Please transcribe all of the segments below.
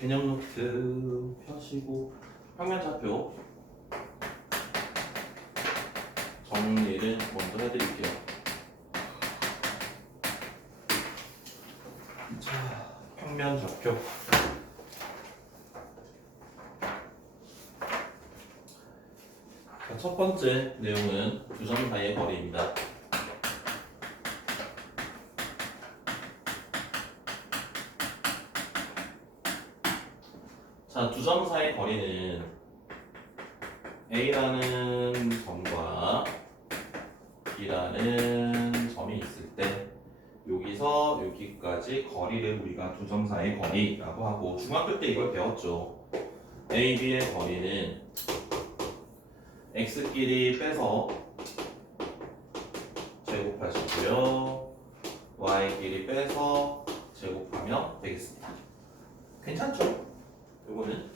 개념 노트 펴시고 평면좌표 정리를 먼저 해드릴게요. 자, 평면좌표. 자, 첫 번째 내용은 두 점 사이의 거리입니다. 자, 두 점 사이의 거리는 A라는 점과 B라는 점이 있을 때 여기서 여기까지 거리를 우리가 두 점 사이의 거리라고 하고, 중학교 때 이걸 배웠죠. A, B의 거리는 X끼리 빼서 제곱하시고요, Y끼리 빼서 제곱하면 되겠습니다. 괜찮죠? 요거는.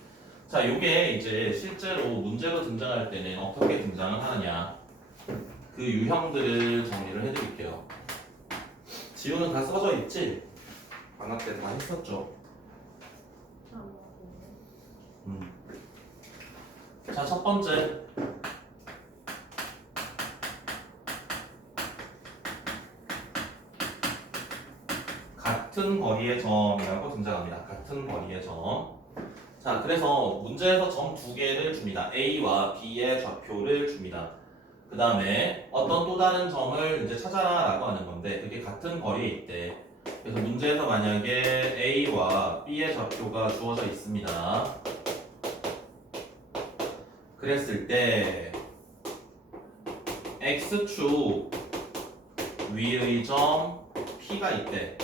자, 요게 이제 실제로 문제로 등장할 때는 어떻게 등장을 하느냐, 그 유형들을 정리를 해드릴게요. 지우는 다 써져 있지? 방학 때 다 했었죠? 자, 첫 번째. 같은 거리의 점이라고 등장합니다. 같은 거리의 점. 자, 그래서 문제에서 점 두 개를 줍니다. A와 B의 좌표를 줍니다. 그 다음에 어떤 또 다른 점을 이제 찾아라 라고 하는 건데, 그게 같은 거리에 있대. 그래서 문제에서 만약에 A와 B의 좌표가 주어져 있습니다. 그랬을 때 X축 위의 점 P가 있대.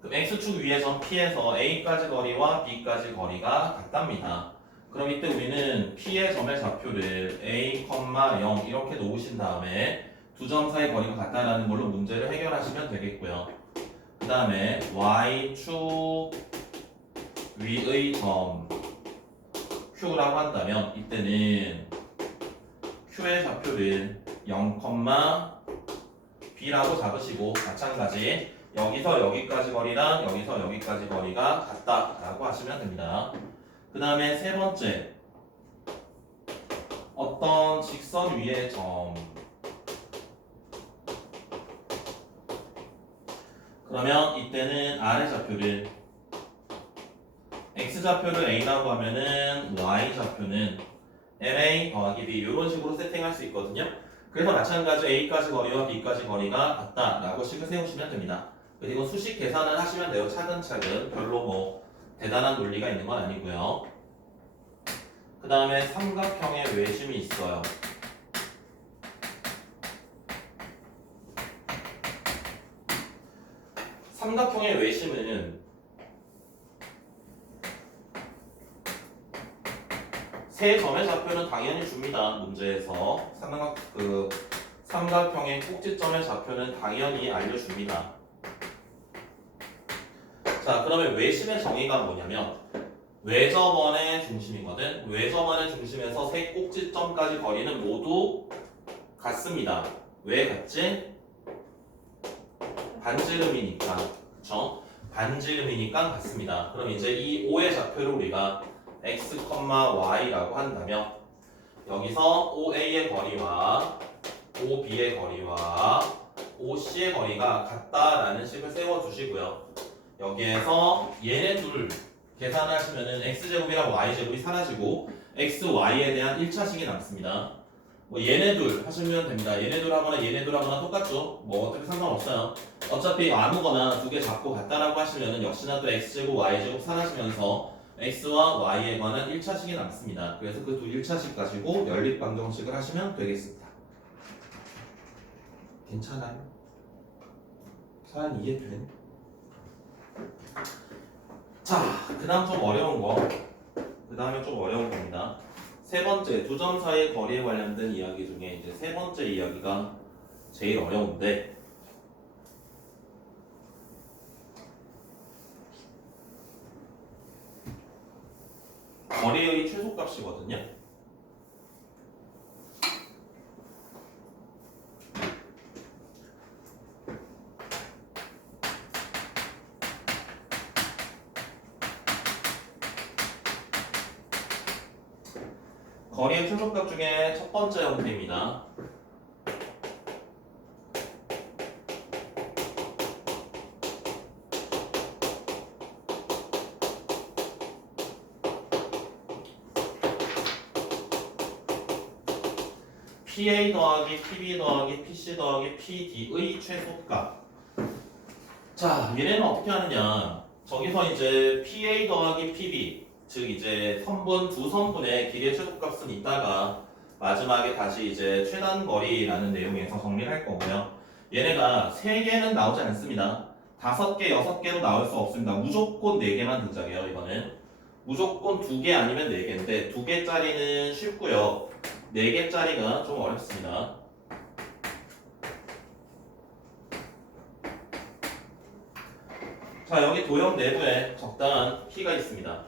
그럼 X축 위의 점 P에서 A까지 거리와 B까지 거리가 같답니다. 그럼 이때 우리는 P의 점의 좌표를 A, 0 이렇게 놓으신 다음에 두 점 사이 거리가 같다라는 걸로 문제를 해결하시면 되겠고요. 그 다음에 Y축 위의 점 Q라고 한다면 이때는 Q의 좌표를 0, B라고 잡으시고, 마찬가지 여기서 여기까지 거리랑 여기서 여기까지 거리가 같다라고 하시면 됩니다. 그 다음에 세 번째, 어떤 직선 위의 점. 그러면 이때는 R의 좌표를, X좌표를 A라고 하면은 Y좌표는 MA 더하기 B 이런 식으로 세팅할 수 있거든요. 그래서 마찬가지 A까지 거리와 B까지 거리가 같다라고 식을 세우시면 됩니다. 그리고 수식 계산을 하시면 돼요. 차근차근. 별로 뭐 대단한 논리가 있는 건 아니고요. 그 다음에 삼각형의 외심이 있어요. 삼각형의 외심은 세 점의 좌표는 당연히 줍니다. 문제에서 삼각형의 꼭지점의 좌표는 당연히 알려줍니다. 자, 그러면 외심의 정의가 뭐냐면 외접원의 중심이거든. 외접원의 중심에서 세 꼭지점까지 거리는 모두 같습니다. 왜 같지? 반지름이니까. 그쵸? 반지름이니까 같습니다. 그럼 이제 이 O의 좌표를 우리가 x, y라고 한다면 여기서 OA의 거리와 OB의 거리와 OC의 거리가 같다라는 식을 세워주시고요. 여기에서 얘네 둘 계산하시면은 x제곱이랑 y제곱이 사라지고 x, y에 대한 1차식이 남습니다. 뭐 얘네 둘 하시면 됩니다. 얘네 둘 하거나 얘네 둘 하거나 똑같죠. 뭐 어차피 상관없어요. 어차피 아무거나 두 개 잡고 같다라고 하시면은 역시나 또 x제곱, y제곱 사라지면서 x와 y에 관한 1차식이 남습니다. 그래서 그 두 1차식 가지고 연립방정식을 하시면 되겠습니다. 괜찮아요? 사연 이해돼? 자, 그 다음 좀 어려운 거. 그 다음에 좀 어려운 겁니다. 세 번째, 두 점 사이의 거리에 관련된 이야기 중에 이제 세 번째 이야기가 제일 어려운데, 거리의 최소값이거든요. 거리의 최소값 중에 첫 번째 형태입니다. PA 더하기 PB 더하기 PC 더하기 PD의 최소값. 자, 얘네는 어떻게 하느냐? 저기서 이제 PA 더하기 PB, 즉 이제 선분 두 선분의 길이의 최소값은 있다가 마지막에 다시 이제 최단거리라는 내용에서 정리를 할 거고요. 얘네가 3개는 나오지 않습니다. 5개, 6개도 나올 수 없습니다. 무조건 4개만 등장해요. 이거는 무조건 2개 아니면 4개인데 2개짜리는 쉽고요. 4개짜리가 좀 어렵습니다. 자, 여기 도형 내부에 적당한 P가 있습니다.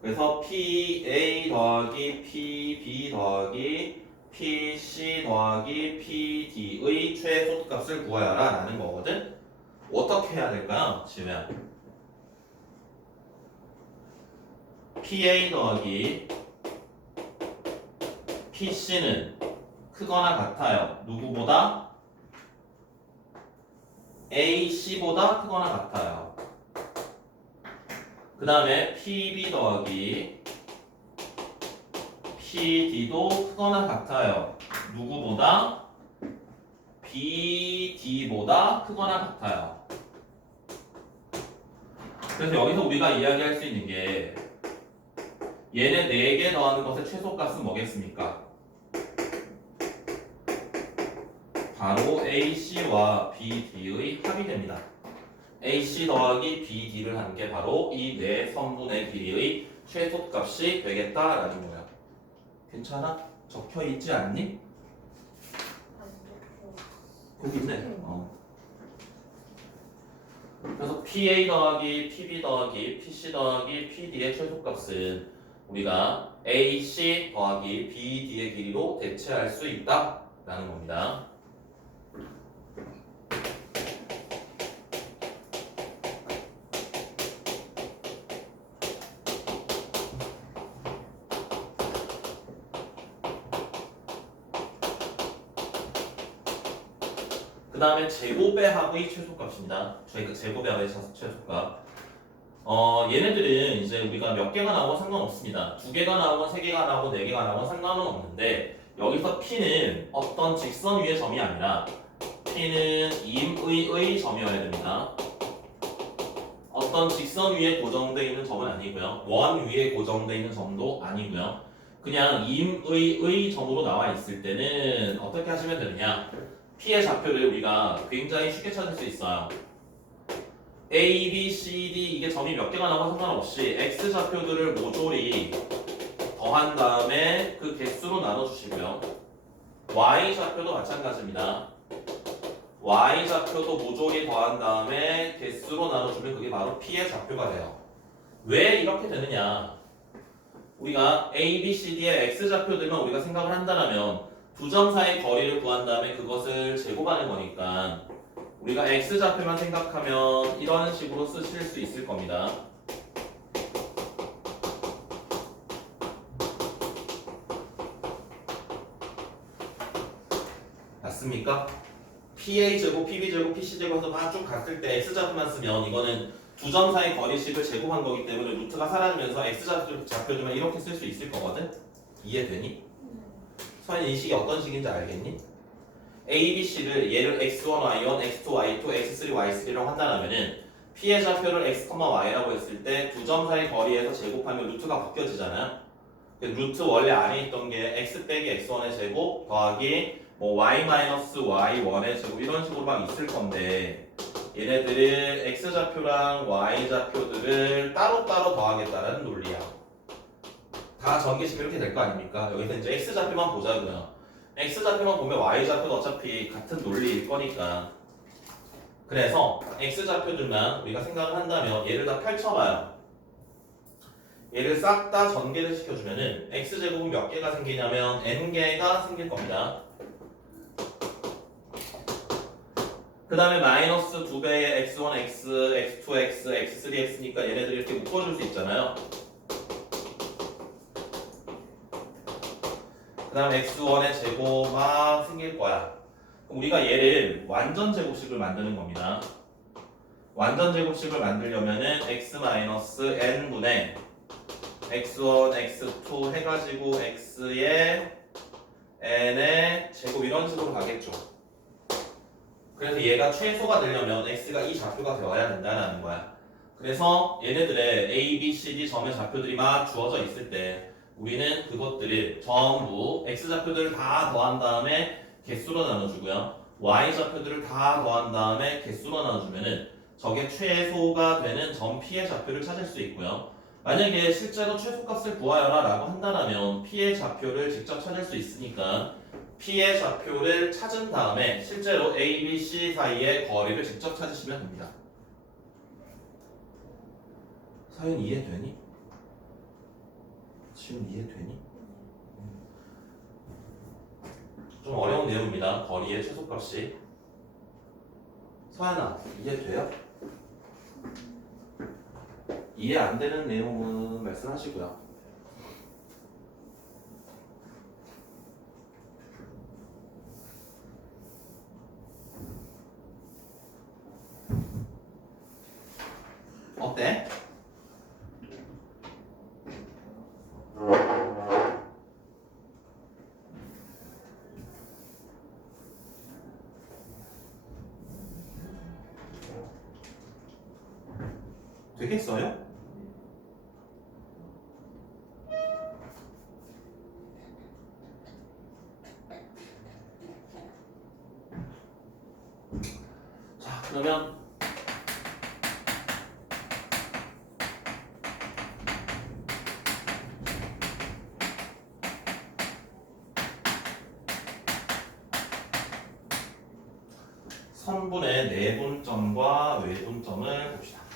그래서 PA 더하기 PB 더하기 PC 더하기 PD의 최소값을 구하여라 라는 거거든. 어떻게 해야 될까요? 지우야. PA 더하기 PC는 크거나 같아요. 누구보다? AC보다 크거나 같아요. 그 다음에 PB 더하기 PD도 크거나 같아요. 누구보다? BD보다 크거나 같아요. 그래서 여기서 우리가 이야기할 수 있는 게 얘네 4개 더하는 것의 최소값은 뭐겠습니까? 바로 AC와 BD의 합이 됩니다. AC 더하기 BD를 한 게 바로 이 네 선분의 길이의 최소값이 되겠다라는 거야. 괜찮아? 적혀 있지 않니? 거기 있네. 그래서 PA 더하기 PB 더하기 PC 더하기 PD의 최소값은 우리가 AC 더하기 BD의 길이로 대체할 수 있다라는 겁니다. 그 다음에 제곱의 합의 최소값입니다. 제곱의 합의 최소값. 얘네들은 이제 우리가 몇 개가 나오건 상관없습니다. 2개가 나오건 3개가 나오건 4개가 나오건 상관은 없는데 여기서 P는 어떤 직선 위의 점이 아니라 P는 임의의 점이어야 됩니다. 어떤 직선 위에 고정되어 있는 점은 아니고요. 원 위에 고정되어 있는 점도 아니고요. 그냥 임의의 점으로 나와 있을 때는 어떻게 하시면 되느냐? P의 좌표를 우리가 굉장히 쉽게 찾을 수 있어요. A, B, C, D 이게 점이 몇 개가 나오건 상관없이 X 좌표들을 모조리 더한 다음에 그 개수로 나눠주시고요. Y 좌표도 마찬가지입니다. Y 좌표도 모조리 더한 다음에 개수로 나눠주면 그게 바로 P의 좌표가 돼요. 왜 이렇게 되느냐? 우리가 A, B, C, D의 X 좌표들만 우리가 생각을 한다면 두 점 사이 거리를 구한 다음에 그것을 제곱하는 거니까 우리가 X 좌표만 생각하면 이런 식으로 쓰실 수 있을 겁니다. 맞습니까? PA 제곱, PB 제곱, PC 제곱에서 막 쭉 갔을 때 X 좌표만 쓰면 이거는 두 점 사이 거리식을 제곱한 거기 때문에 루트가 사라지면서 X 좌표들만 이렇게 쓸 수 있을 거거든? 이해되니? 서현이 이 식이 어떤 식인지 알겠니? A, B, C를 얘를 x1, y1, x2, y2, x3, y3라고 한다면은 P의 좌표를 x, y라고 했을 때 두 점 사이 거리에서 제곱하면 루트가 바뀌어지잖아요. 루트 원래 안에 있던 게 x 빼기 x1의 제곱 더하기 뭐 y 마이너스 y1의 제곱 이런 식으로 막 있을 건데 얘네들을 x 좌표랑 y 좌표들을 따로따로 더하겠다라는 논리야. 다 전개식 이렇게 될 거 아닙니까? 여기서 이제 x 좌표만 보자고요. x 좌표만 보면 y 좌표도 어차피 같은 논리일 거니까. 그래서 x 좌표들만 우리가 생각을 한다면 얘를 다 펼쳐봐요. 얘를 싹 다 전개를 시켜주면은 x 제곱은 몇 개가 생기냐면 n 개가 생길 겁니다. 그 다음에 마이너스 2배의 x1, x, x2x, x3x니까 얘네들이 이렇게 묶어줄 수 있잖아요. 다음 x1의 제곱 막 생길 거야. 그럼 우리가 얘를 완전 제곱식을 만드는 겁니다. 완전 제곱식을 만들려면은 x-n분의 x1, x2 해가지고 x의 n의 제곱 이런 식으로 가겠죠. 그래서 얘가 최소가 되려면 x가 이 좌표가 되어야 된다는 거야. 그래서 얘네들의 a, b, c, d 점의 좌표들이 막 주어져 있을 때 우리는 그것들을 전부 x 좌표들을 다 더한 다음에 개수로 나눠주고요. y 좌표들을 다 더한 다음에 개수로 나눠주면은 저게 최소가 되는 점 p의 좌표를 찾을 수 있고요. 만약에 실제로 최소값을 구하여라 라고 한다면 p의 좌표를 직접 찾을 수 있으니까 p의 좌표를 찾은 다음에 실제로 a, b, c 사이의 거리를 직접 찾으시면 됩니다. 사연 이해되니? 지금 이해되니? 좀 어려운 내용입니다. 거리의 최소값이. 서연아, 이해돼요? 이해 안 되는 내용은 말씀하시고요. 어때? 되겠어요? 자, 그러면 선분의 내분점과 외분점을 봅시다.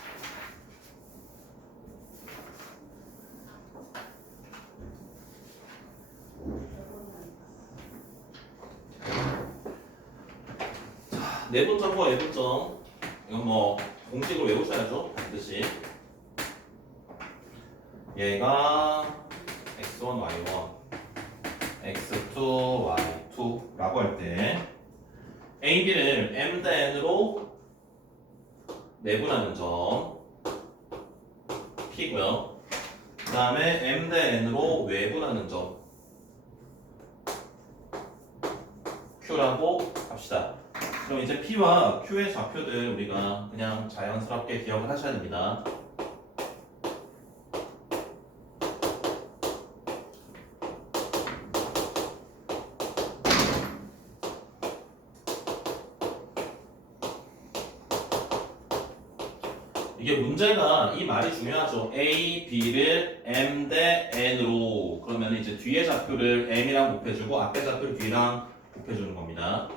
내분점과 외분점 이건 뭐 공식을 외우셔야죠. 반드시 얘가 x1, y1, x2, y2 라고 할 때 a, b를 m 대 n으로 내분하는 점 p고요. 그 다음에 m 대 n으로 외분하는 점 q라고 합시다. 그럼 이제 p와 q의 좌표들 우리가 그냥 자연스럽게 기억을 하셔야 됩니다. 이게 문제가 이 말이 중요하죠. A, B를 M 대 N으로 그러면 이제 뒤에 좌표를 M이랑 곱해주고 앞에 좌표를 B랑 곱해주는 겁니다.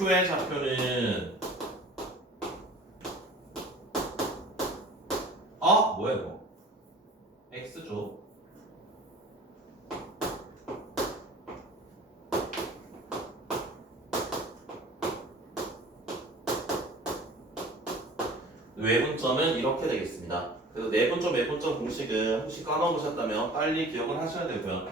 Q의 좌표는 뭐야 이거? X죠. 외분점은 이렇게 되겠습니다. 그래서 내분점, 외분점 공식은 혹시 까먹으셨다면 빨리 기억을 하셔야 되고요.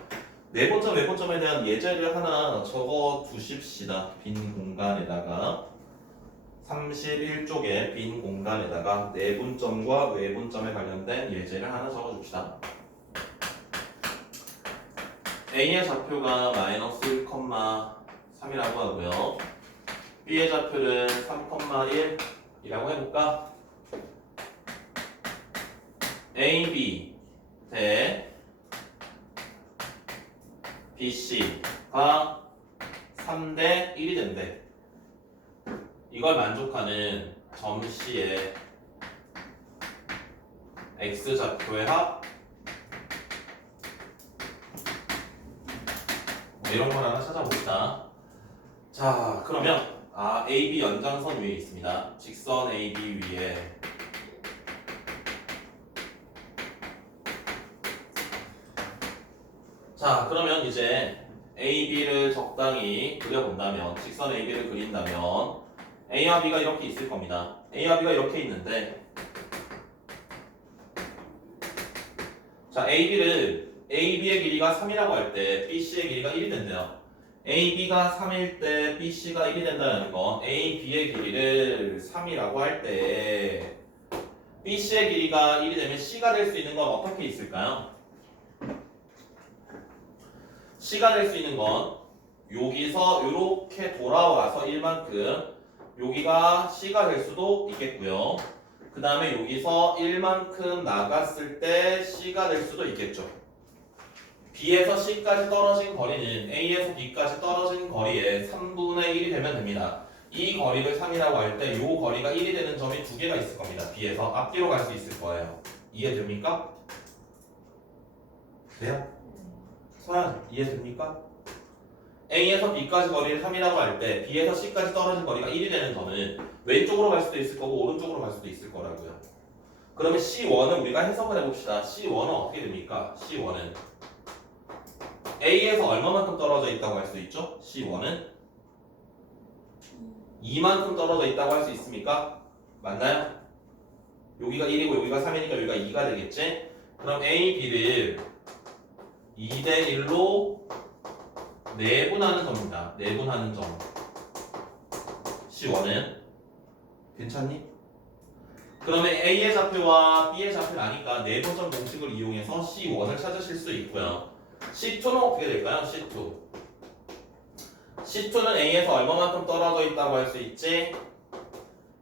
내분점, 외분점에 대한 예제를 하나 적어 두십시다. 빈 공간에다가 31쪽의 빈 공간에다가 내분점과 외분점에 관련된 예제를 하나 적어 줍시다. A의 좌표가 마이너스 1,3이라고 하고요. B의 좌표를 3,1이라고 해볼까? AB 대 BC가 3대 1이 된대. 이걸 만족하는 점 C의 X좌표의 합 이런 걸 하나 찾아봅시다. 자, 그러면 AB 연장선 위에 있습니다. 직선 AB 위에 자, 그러면 이제 AB를 적당히 그려본다면 직선 AB를 그린다면 A와 B가 이렇게 있을 겁니다. A와 B가 이렇게 있는데 자, AB를 AB의 길이가 3이라고 할 때 BC의 길이가 1이 된대요. AB가 3일 때 BC가 1이 된다는 건 AB의 길이를 3이라고 할 때 BC의 길이가 1이 되면 C가 될 수 있는 건 어떻게 있을까요? C가 될 수 있는 건 여기서 이렇게 돌아와서 1만큼 여기가 C가 될 수도 있겠고요. 그 다음에 여기서 1만큼 나갔을 때 C가 될 수도 있겠죠. B에서 C까지 떨어진 거리는 A에서 B까지 떨어진 거리의 3분의 1이 되면 됩니다. 이 거리를 3이라고 할 때 이 거리가 1이 되는 점이 두 개가 있을 겁니다. B에서 앞뒤로 갈 수 있을 거예요. 이해됩니까? 돼요? 서연 이해됩니까? A에서 B까지 거리를 3이라고 할 때 B에서 C까지 떨어진 거리가 1이 되는 점은 왼쪽으로 갈 수도 있을 거고 오른쪽으로 갈 수도 있을 거라고요. 그러면 C1은 우리가 해석을 해봅시다. C1은 어떻게 됩니까? C1은 A에서 얼마만큼 떨어져 있다고 할 수 있죠? C1은 2만큼 떨어져 있다고 할 수 있습니까? 맞나요? 여기가 1이고 여기가 3이니까 여기가 2가 되겠지? 그럼 A, B를 2대 1로 내분하는 점입니다. 내분하는 점. C1은 괜찮니? 그러면 A의 좌표와 B의 좌표를 아니까 내분점 공식을 이용해서 C1을 찾으실 수 있고요. C2는 어떻게 될까요? C2는 A에서 얼마만큼 떨어져 있다고 할 수 있지?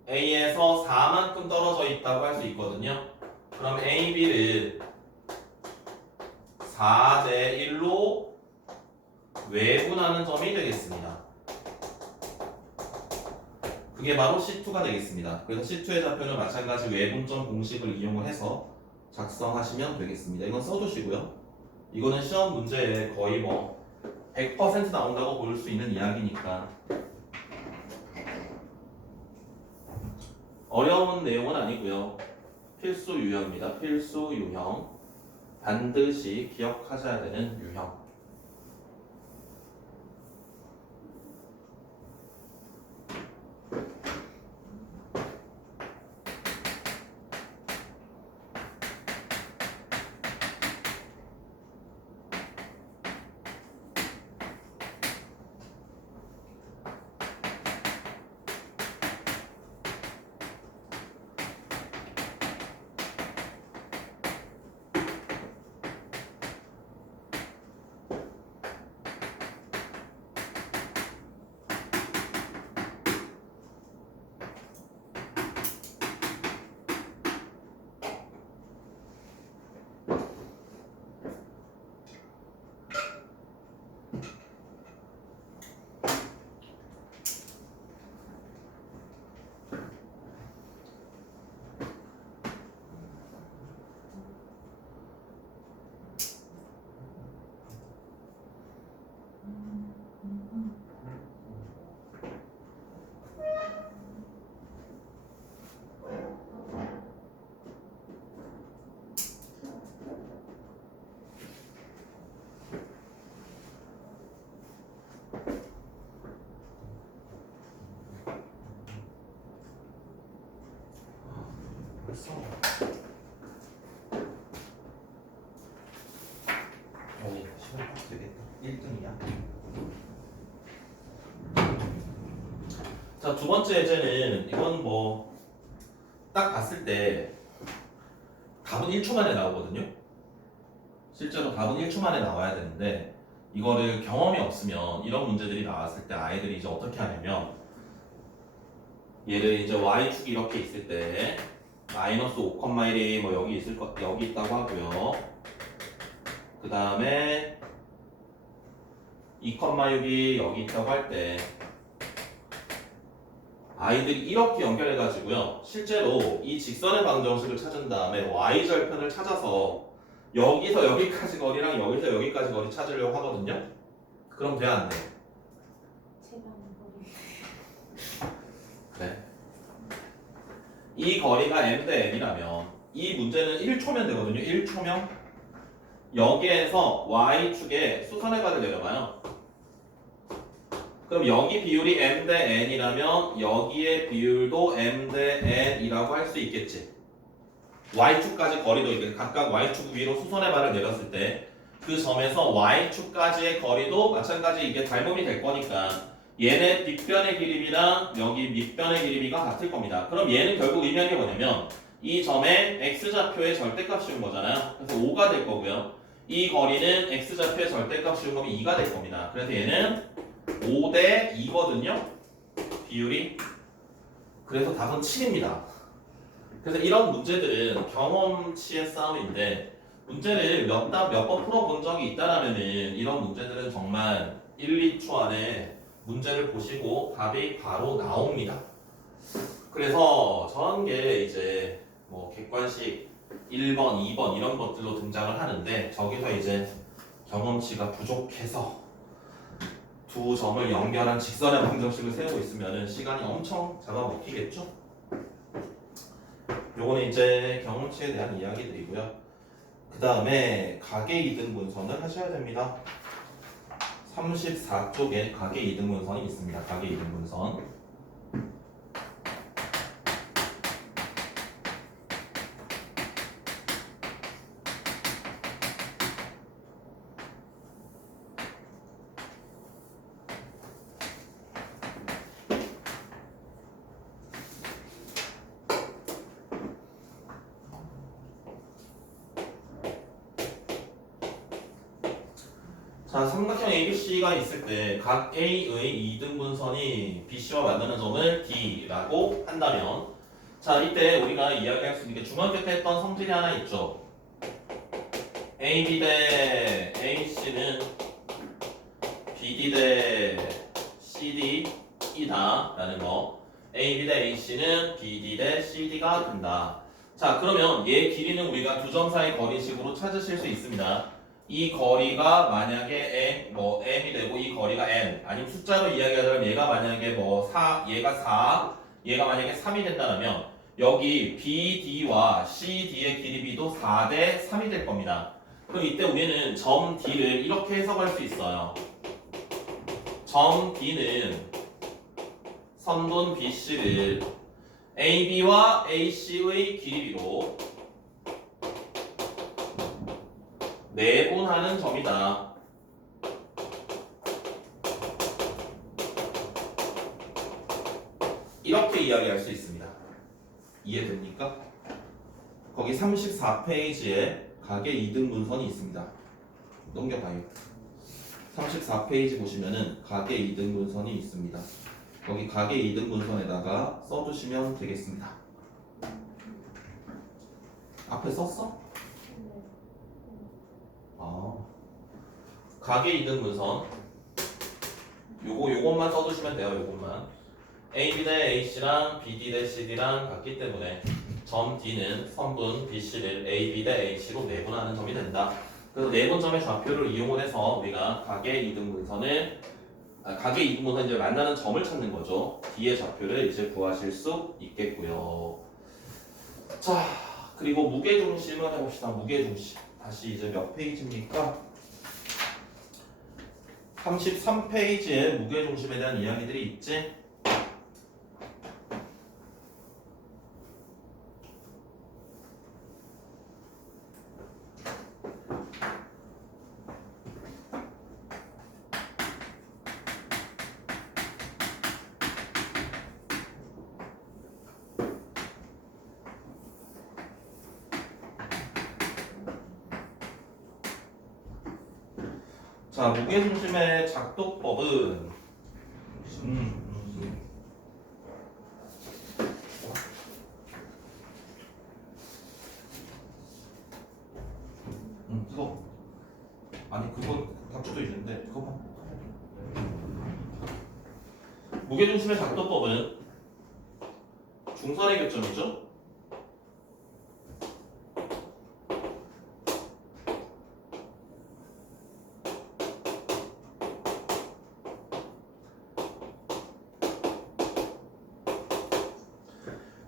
A에서 4만큼 떨어져 있다고 할 수 있거든요. 그럼 A, B를 4대 1로 외분하는 점이 되겠습니다. 그게 바로 C2가 되겠습니다. 그래서 C2의 좌표는 마찬가지 외분점 공식을 이용을 해서 작성하시면 되겠습니다. 이건 써두시고요. 이거는 시험 문제에 거의 뭐 100% 나온다고 볼 수 있는 이야기니까 어려운 내용은 아니고요. 필수 유형입니다. 필수 유형. 반드시 기억하셔야 되는 유형. 벌써 여기 시간 딱 되겠다. 1등이야. 자, 두 번째 예제는 이건 뭐 딱 봤을 때 답은 1초 만에 나오거든요. 실제로 답은 1초 만에 나와야 되는데 이거를 경험이 없으면 이런 문제들이 나왔을 때 아이들이 이제 어떻게 하냐면 얘를 이제 y축이 이렇게 있을 때 마이너스 5,1이 뭐 여기 있을 거 여기 있다고 하고요. 그 다음에 2,6이 여기 있다고 할 때 아이들이 이렇게 연결해 가지고요. 실제로 이 직선의 방정식을 찾은 다음에 y절편을 찾아서 여기서 여기까지 거리랑 여기서 여기까지 거리 찾으려고 하거든요. 그럼 돼 안 돼? 제가 모르겠어요. 그래. 이 거리가 m 대 n이라면 이 문제는 1초면 되거든요. 1초면 여기에서 y축에 수선의 발을 내려봐요. 그럼 여기 비율이 m 대 n이라면 여기의 비율도 m 대 n이라고 할 수 있겠지. y축까지 거리도 이렇게 각각 y축 위로 수선의 발을 내렸을 때 그 점에서 y축까지의 거리도 마찬가지 이게 닮음이 될 거니까 얘네 뒷변의 길이랑 여기 밑변의 길이가 같을 겁니다. 그럼 얘는 결국 의미하는 게 뭐냐면 이 점의 x좌표의 절대값이온 거잖아요. 그래서 5가 될 거고요. 이 거리는 x좌표의 절대값이온 거면 2가 될 겁니다. 그래서 얘는 5 대 2거든요. 비율이. 그래서 답은 7입니다. 그래서 이런 문제들은 경험치의 싸움인데 문제를 몇 번 풀어본 적이 있다라면은 이런 문제들은 정말 1, 2초 안에 문제를 보시고 답이 바로 나옵니다. 그래서 저런 게 이제 뭐 객관식 1번, 2번 이런 것들로 등장을 하는데 저기서 이제 경험치가 부족해서 두 점을 연결한 직선의 방정식을 세우고 있으면은 시간이 엄청 잡아먹히겠죠? 요거는 이제 경험치에 대한 이야기들이고요. 그 다음에 가계 이등분선을 하셔야 됩니다. 34쪽에 가계 이등분선이 있습니다. 가계 이등분선. 자, 삼각형 ABC가 있을 때 각 A의 이등분선이 BC와 만나는 점을 D라고 한다면 자, 이때 우리가 이야기할 수 있는 게 중학교 때 했던 성질이 하나 있죠. AB 대 AC는 BD 대 CD이다 라는 거. AB 대 AC는 BD 대 CD가 된다. 자, 그러면 얘 길이는 우리가 두 점 사이 거리식으로 찾으실 수 있습니다. 이 거리가 만약에 M이 되고 이 거리가 N 아니면 숫자로 이야기하자면 얘가 만약에 얘가 4 얘가 만약에 3이 된다면 여기 BD와 CD의 길이 B도 4 대 3이 될 겁니다. 그럼 이때 우리는 점 D를 이렇게 해석할 수 있어요. 점 D는 선분 BC를 AB와 AC의 길이로 내분하는 점이다. 이렇게 이야기할 수 있습니다. 이해됩니까? 거기 34페이지에 가계 이등분선이 있습니다. 넘겨봐요. 34페이지 보시면은 가계 이등분선이 있습니다. 거기 가계 이등분선에다가 써두시면 되겠습니다. 앞에 썼어? 가계 이등분선 요것만 써두시면 돼요. 요것만 AB 대 AC랑 BD 대 CD랑 같기 때문에 점 D는 선분 BC를 AB 대 AC로 내분하는 점이 된다. 그래서 내분점의 좌표를 이용을 해서 우리가 가계 이등분선을 가계 이등분선 이제 만나는 점을 찾는 거죠. D의 좌표를 이제 구하실 수 있겠고요. 자, 그리고 무게중심을 해봅시다. 무게중심 다시 이제 몇 페이지입니까? 33페이지에 무게중심에 대한 이야기들이 있지? 자, 무게중심의 작동법은 그거 아니 그거 답주도 있는데 그거 봐. 무게중심의 작동법은 중선의 교점이죠.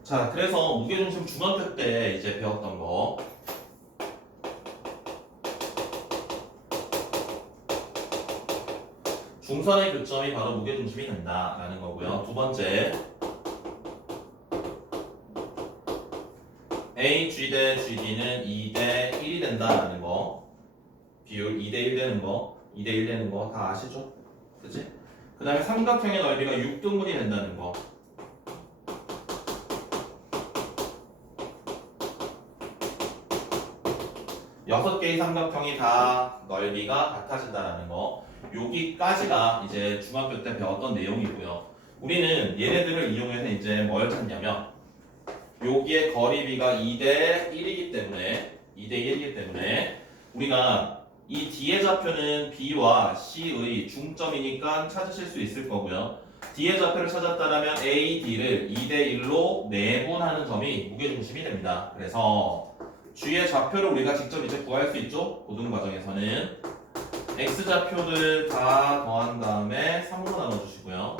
자, 그래서 무게중심 중학교 때 이제 배웠던 거 중선의 교점이 바로 무게중심이 된다라는 거고요. 두 번째 A, G 대 GD는 2 대 1이 된다라는 거 비율 2대1 되는 거, 2대1 되는 거 다 아시죠? 그치? 그 다음에 삼각형의 넓이가 6등분이 된다는 거. 여섯 개의 삼각형이 다 넓이가 같아진다는 거. 여기까지가 이제 중학교 때 배웠던 내용이고요. 우리는 얘네들을 이용해서 이제 뭘 찾냐면 여기에 거리비가 2대 1이기 때문에 우리가 이 D의 좌표는 B와 C의 중점이니까 찾으실 수 있을 거고요. D의 좌표를 찾았다면 A, D를 2대 1로 내분하는 점이 무게중심이 됩니다. 그래서 G의 좌표를 우리가 직접 이제 구할 수 있죠. 고등 과정에서는 X 좌표들 다 더한 다음에 3으로 나눠주시고요.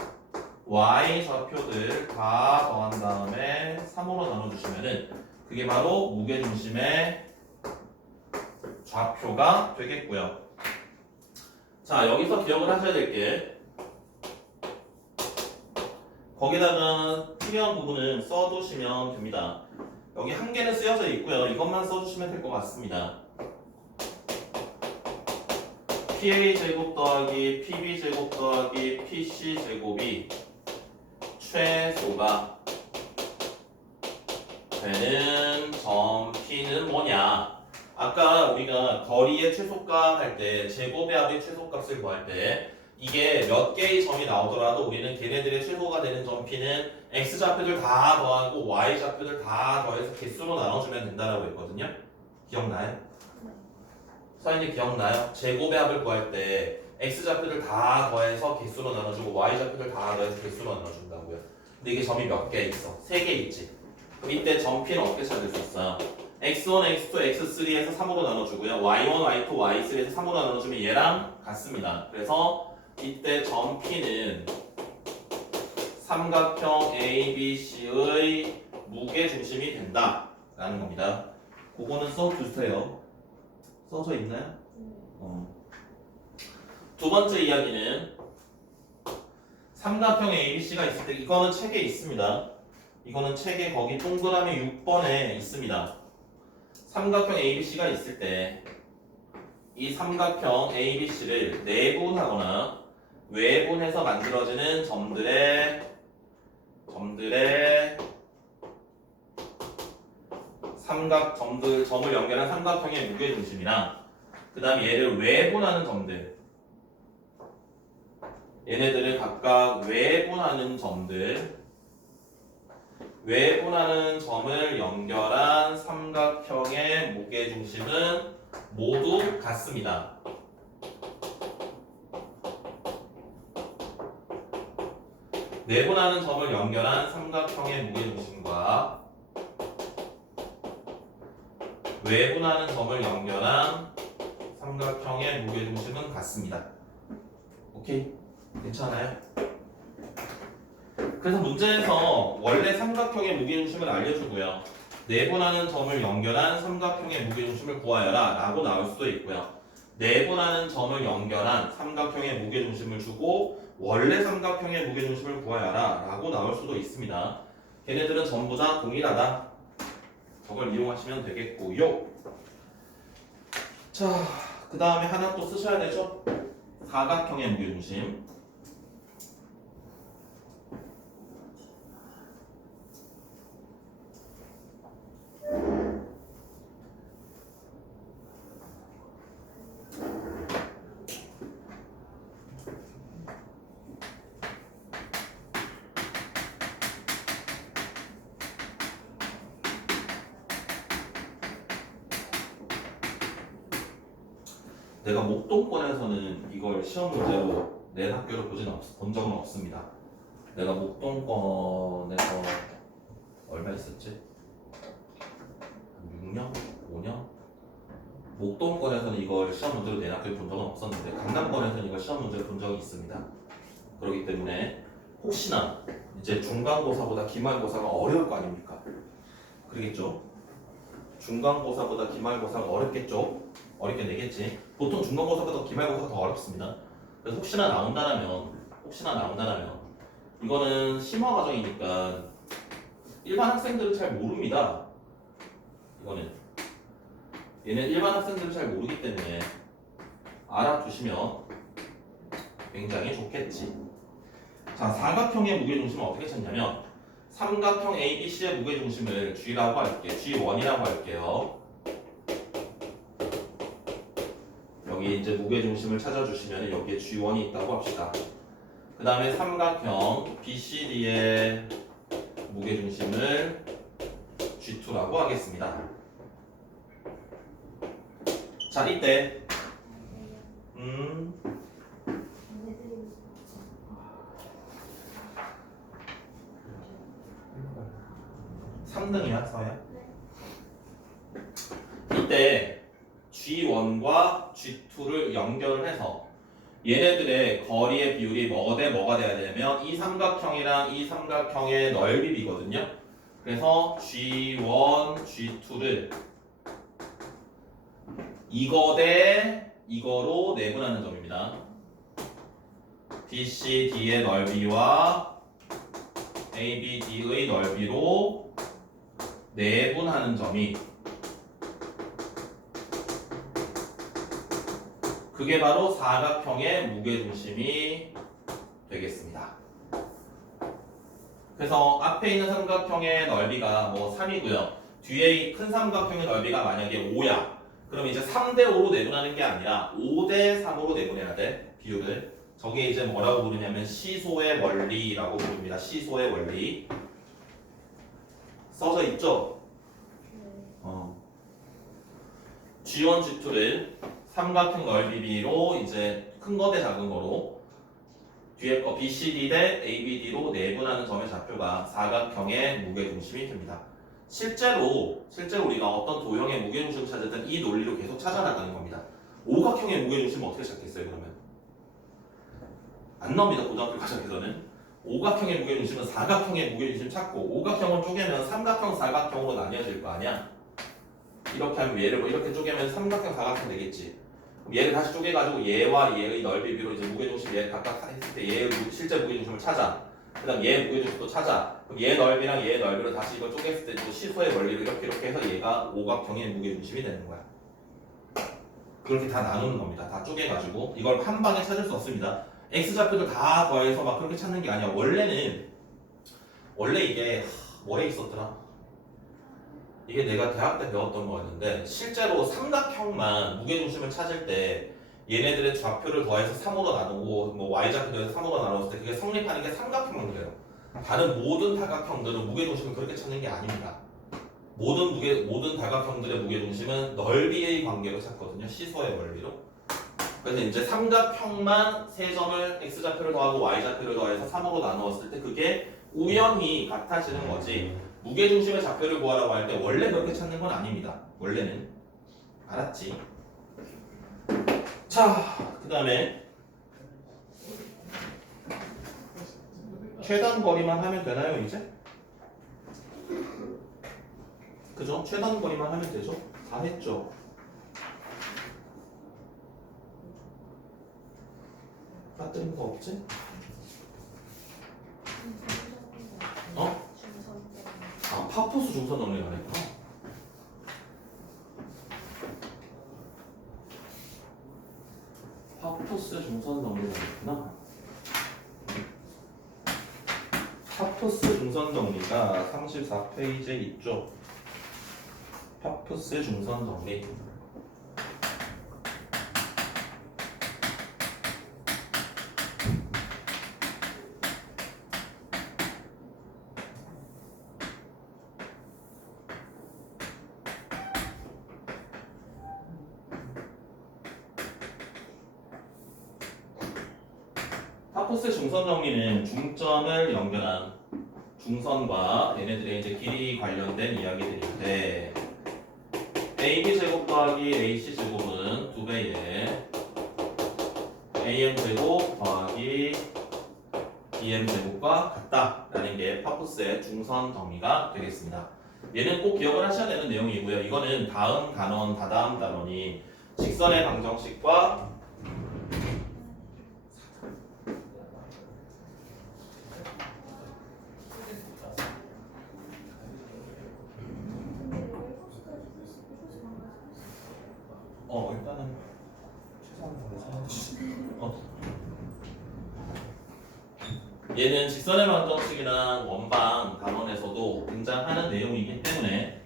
Y 좌표들 다 더한 다음에 3으로 나눠주시면은 그게 바로 무게중심의 좌표가 되겠고요. 자, 여기서 기억을 하셔야 될 게 거기다가 중요한 부분은 써두시면 됩니다. 여기 한 개는 쓰여져 있고요. 이것만 써주시면 될 것 같습니다. PA 제곱 더하기 PB 제곱 더하기 PC 제곱이 최소가 되는 점 P는 뭐냐? 아까 우리가 거리의 최소값 할 때 제곱의 합의 최소값을 구할 때 이게 몇 개의 점이 나오더라도 우리는 걔네들의 최소가 되는 점 P는 X 좌표들 다 더하고 Y 좌표들 다 더해서 개수로 나눠주면 된다라고 했거든요. 기억나요? 선생님 기억나요? 제곱의 합을 구할 때 X 좌표들 다 더해서 개수로 나눠주고 Y 좌표들 다 더해서 개수로 나눠준다고요. 근데 이게 점이 몇 개 있어? 3개 있지. 그럼 이때 점 P는 어떻게 찾을 수 있어요? X1, X2, X3에서 3으로 나눠주고요. Y1, Y2, Y3에서 3으로 나눠주면 얘랑 같습니다. 그래서 이때 점 P는 삼각형 ABC의 무게중심이 된다 라는 겁니다. 그거는 써주세요. 써져 있나요? 두 번째 이야기는 삼각형 ABC가 있을 때 이거는 책에 있습니다. 이거는 책에 거기 동그라미 6번에 있습니다. 삼각형 ABC가 있을 때 이 삼각형 ABC를 내분하거나 외분해서 만들어지는 점들의 점을 연결한 삼각형의 무게중심이랑 그 다음에 얘를 외분하는 점들 얘네들을 각각 외분하는 점을 연결한 삼각형의 무게중심은 모두 같습니다. 내분하는 점을 연결한 삼각형의 무게중심과 외분하는 점을 연결한 삼각형의 무게중심은 같습니다. 오케이? 괜찮아요? 그래서 문제에서 원래 삼각형의 무게중심을 알려주고요. 내분하는 점을 연결한 삼각형의 무게중심을 구하여라 라고 나올 수도 있고요. 내분하는 점을 연결한 삼각형의 무게중심을 주고 원래 삼각형의 무게중심을 구하여라 라고 나올 수도 있습니다. 걔네들은 전부 다 동일하다. 저걸 이용하시면 되겠고요. 자, 그 다음에 하나 또 쓰셔야 되죠? 사각형의 무게중심. 내가 목동권에서는 이걸 시험 문제로 낸 학교를 본 적은 없습니다. 내가 목동권에서 얼마 있었지? 6년? 5년? 목동권에서는 이걸 시험 문제로 낸 학교를 본 적은 없었는데 강남권에서는 이걸 시험 문제로 본 적이 있습니다. 그렇기 때문에 혹시나 이제 중간고사보다 기말고사가 어려울 거 아닙니까? 그러겠죠? 중간고사보다 기말고사가 어렵겠죠? 어렵게 내겠지. 보통 중간고사보다 기말고사가 더 어렵습니다. 그래서 혹시나 나온다면 이거는 심화 과정이니까 일반 학생들은 잘 모릅니다. 이거는 얘는 일반 학생들은 잘 모르기 때문에 알아두시면 굉장히 좋겠지. 자, 사각형의 무게중심은 어떻게 찾냐면 삼각형 ABC의 무게중심을 G라고 할게요. G1이라고 할게요. 여기 이제 무게중심을 찾아주시면 여기에 G1이 있다고 합시다. 그 다음에 삼각형 BCD의 무게중심을 G2라고 하겠습니다. 자, 이때 3등이야, 서야? 이때 G1과 G2를 연결해서 얘네들의 거리의 비율이 뭐가 돼야 되냐면 이 삼각형이랑 이 삼각형의 넓이 비거든요. 그래서 G1, G2를 이거 대 이거로 내분하는 점입니다. BCD의 넓이와 ABD의 넓이로 내분하는 점이 그게 바로 사각형의 무게중심이 되겠습니다. 그래서 앞에 있는 삼각형의 넓이가 뭐 3이고요. 뒤에 큰 삼각형의 넓이가 만약에 5야. 그럼 이제 3대 5로 내분하는 게 아니라 5대 3으로 내분해야 돼. 비율을. 저게 이제 뭐라고 부르냐면 시소의 원리라고 부릅니다. 시소의 원리. 써져 있죠? G1, G2를 삼각형 넓이비로 이제 큰 거 대 작은 거로 뒤에 거 BCD 대 ABD로 내분하는 점의 좌표가 사각형의 무게중심이 됩니다. 실제로 우리가 어떤 도형의 무게중심을 찾을 땐 이 논리로 계속 찾아나가는 겁니다. 오각형의 무게중심은 어떻게 찾겠어요, 그러면? 안 나옵니다, 고등학교 과정에서는. 오각형의 무게중심은 사각형의 무게중심 찾고 오각형을 쪼개면 삼각형, 사각형으로 나뉘어질 거 아니야? 이렇게 하면 얘를 뭐 이렇게 쪼개면 삼각형, 사각형 되겠지. 그럼 얘를 다시 쪼개가지고 얘와 얘의 넓이비로 이제 무게중심 얘 각각 했을 때 얘의 실제 무게중심을 찾아. 그 다음 얘 무게중심도 찾아. 그럼 얘 넓이랑 얘 넓이로 다시 이걸 쪼갰을 때 또 시소의 원리로 이렇게 해서 얘가 오각형의 무게중심이 되는 거야. 그렇게 다 나누는 겁니다. 다 쪼개가지고 이걸 한 방에 찾을 수 없습니다. X좌표를 다 더해서 막 그렇게 찾는 게 아니야. 원래 이게 뭐에 있었더라? 이게 내가 대학 때 배웠던 거였는데 실제로 삼각형만 무게중심을 찾을 때 얘네들의 좌표를 더해서 3으로 나누고 뭐 y좌표 더해서 3으로 나눴을 때 그게 성립하는 게 삼각형만 그래요. 다른 모든 다각형들은 무게중심을 그렇게 찾는 게 아닙니다. 모든 다각형들의 무게중심은 넓이의 관계로 찾거든요. 시소의 원리로. 그래서 이제 삼각형만 세 점을 x좌표를 더하고 y좌표를 더해서 3으로 나누었을 때 그게 우연히 같아지는 거지. 무게중심의 좌표를 구하라고 할 때 원래 그렇게 찾는 건 아닙니다. 원래는. 알았지? 자, 그 다음에 최단 거리만 하면 되나요, 이제? 그죠? 최단 거리만 하면 되죠? 다 했죠? 빠뜨린 거 없지? 어? 아, 파포스 중선 넘는 거 아니구나. 파포스 중선 넘는 거구나. 파포스 중선 정리가 34페이지에 있죠. 파포스 중선 정리. 파포스 중선 정리는 중점을 연결한 중선과 얘네들의 이제 길이 관련된 이야기들인데 AB 제곱 더하기 AC 제곱은 2배의 AM 제곱 더하기 BM 제곱과 같다라는 게 파포스의 중선 정리가 되겠습니다. 얘는 꼭 기억을 하셔야 되는 내용이고요. 이거는 다음 단원, 다다음 단원이 직선의 방정식과 일단은 최소한 얘는 직선의 방정식이랑 원방 단원에서도 등장하는 내용이기 때문에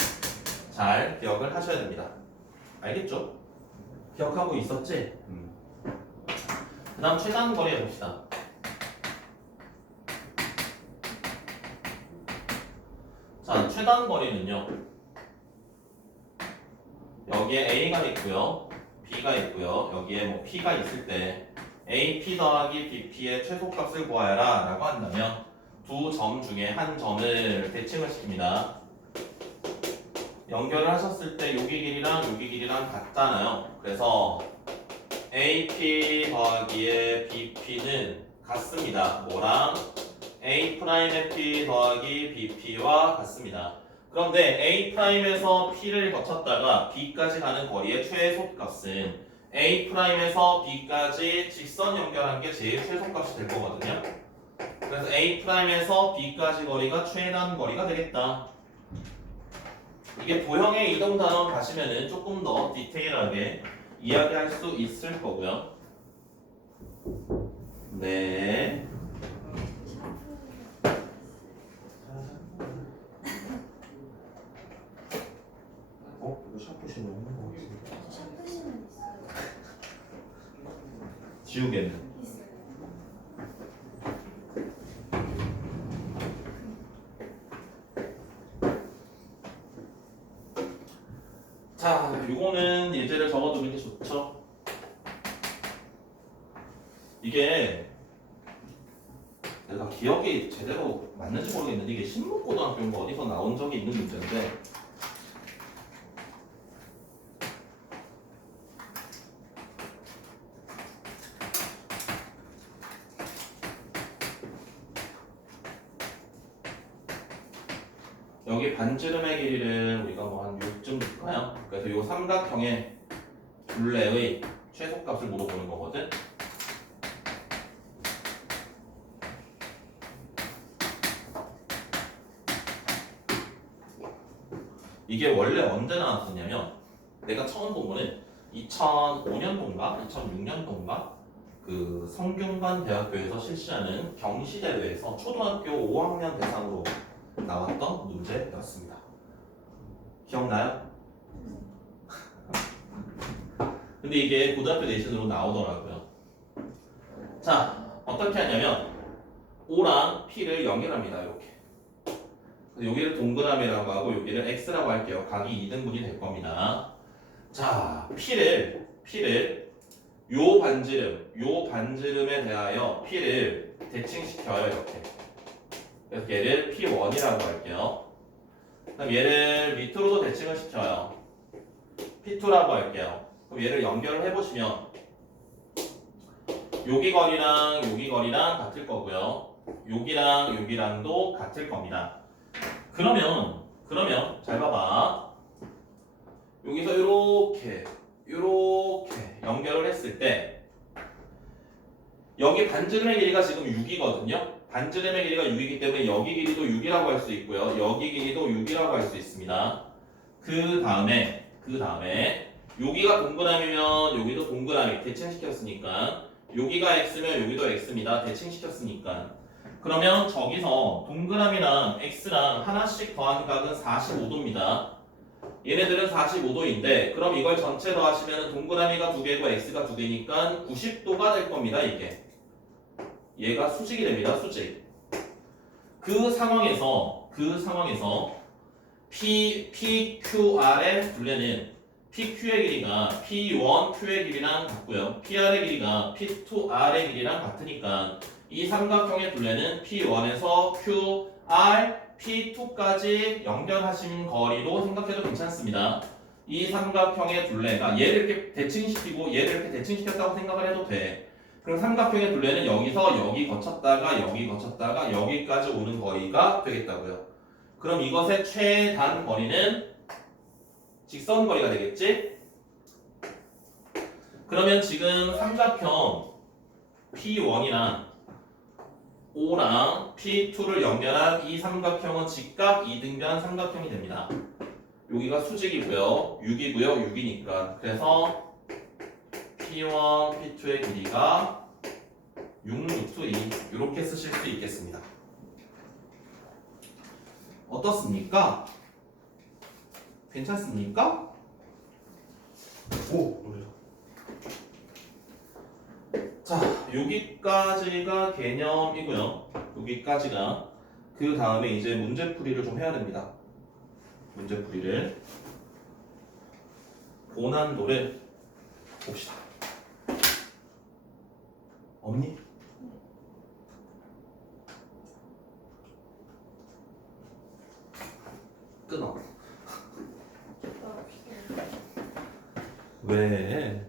잘 기억을 하셔야 됩니다. 알겠죠? 기억하고 있었지? 그 다음 최단 거리 해봅시다. 자, 최단 거리는요. 여기에 A가 있고요. B가 있고요. 여기에 뭐 P가 있을 때 AP 더하기 BP의 최소값을 구하여라 라고 한다면 두 점 중에 한 점을 대칭을 시킵니다. 연결을 하셨을 때 여기 길이랑 여기 길이랑 같잖아요. 그래서 AP 더하기의 BP는 같습니다. 뭐랑? A'의 P 더하기 BP와 같습니다. 그런데 A'에서 P를 거쳤다가 B까지 가는 거리의 최소값은 A'에서 B까지 직선 연결한 게 제일 최소값이 될 거거든요. 그래서 A'에서 B까지 거리가 최단 거리가 되겠다. 이게 도형의 이동 단원 가시면은 조금 더 디테일하게 이야기할 수 있을 거고요. 네. 이거 샤프심이 없는 거 같은데. 샤프심은 있어요. 지우개는. 있어요. 자, 요거는 예제를 적어두는 게 좋죠. 이게 내가 기억이 제대로 맞는지 모르겠는데 이게 신문고등학교인가 어디서 나온 적이 있는 문제인데 여기 반지름의 길이를 우리가 뭐 한 6쯤 줄까요? 그래서 이 삼각형의 둘레의 최소값을 물어보는 거거든. 이게 원래 언제 나왔었냐면 내가 처음 본 거는 2005년도인가 2006년도인가 그 성균관 대학교에서 실시하는 경시대회에서 초등학교 5학년 대상으로 나왔던 문제였습니다. 기억나요? 근데 이게 고등학교 내신으로 나오더라고요. 자, 어떻게 하냐면 O랑 P를 연결합니다. 이렇게. 여기를 동그라미라고 하고 여기를 X라고 할게요. 각이 2등분이 될 겁니다. 자, P를 요 반지름에 대하여 P를 대칭시켜요. 이렇게. 그래서 얘를 P1이라고 할게요. 그럼 얘를 밑으로도 대칭을 시켜요. P2라고 할게요. 그럼 얘를 연결을 해보시면 여기 거리랑 같을 거고요. 여기랑 여기랑도 같을 겁니다. 그러면 잘 봐봐. 여기서 이렇게 연결을 했을 때 여기 반지름의 길이가 지금 6이거든요. 반지름의 길이가 6이기 때문에 여기 길이도 6이라고 할 수 있고요. 여기 길이도 6이라고 할 수 있습니다. 그 다음에 여기가 동그라미면 여기도 동그라미 대칭시켰으니까 여기가 x면 여기도 x입니다. 대칭시켰으니까 그러면 저기서 동그라미랑 x랑 하나씩 더한 각은 45도입니다. 얘네들은 45도인데 그럼 이걸 전체 더하시면 동그라미가 2개고 x가 2개니까 90도가 될 겁니다. 이게 얘가 수직이 됩니다. 수직. 그 상황에서 PQR의 둘레는 PQ의 길이가 P1Q의 길이랑 같고요. PR의 길이가 P2R의 길이랑 같으니까 이 삼각형의 둘레는 P1에서 QR, P2까지 연결하신 거리로 생각해도 괜찮습니다. 이 삼각형의 둘레가 얘를 이렇게 대칭시키고 얘를 이렇게 대칭시켰다고 생각을 해도 돼. 그럼 삼각형의 둘레는 여기서 여기 거쳤다가 여기까지 오는 거리가 되겠다고요. 그럼 이것의 최단 거리는 직선 거리가 되겠지? 그러면 지금 삼각형 P1이랑 O랑 P2를 연결한 이 삼각형은 직각 이등변 삼각형이 됩니다. 여기가 수직이고요. 6이고요. 6이니까. 그래서 P1, P2의 길이가 6루트 2 이렇게 쓰실 수 있겠습니다. 어떻습니까? 괜찮습니까? 오, 놀래라. 자, 여기까지가 개념이고요. 여기까지가 그 다음에 이제 문제풀이를 좀 해야 됩니다. 문제풀이를 고난도를 봅시다. 없니? 끊어. 왜?